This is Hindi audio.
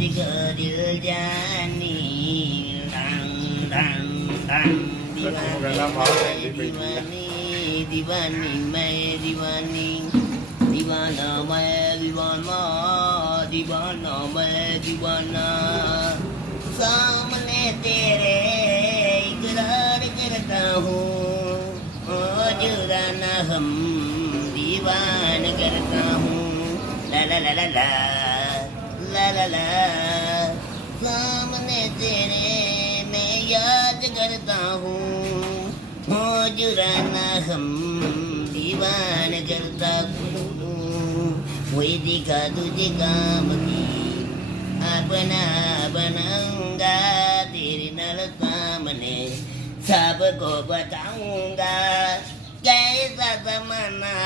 मुझको दिल जानी रंग रंग रंग दीवानी दीवानी मैं दीवानी दीवाना मैं दीवाना दीवाना मैं दीवाना सामने तेरे इकरार करता हूँ जुराना हम दीवान करता हूँ ला ला ला ला ला ला ला ला सामने तेरे मैं याद करता हूँ जुराना हम दीवान करता हूँ वही दिखा तुझे काम की अपना बनाऊंगा तेरे नाल सामने सबको बताऊंगा कैसा जमाना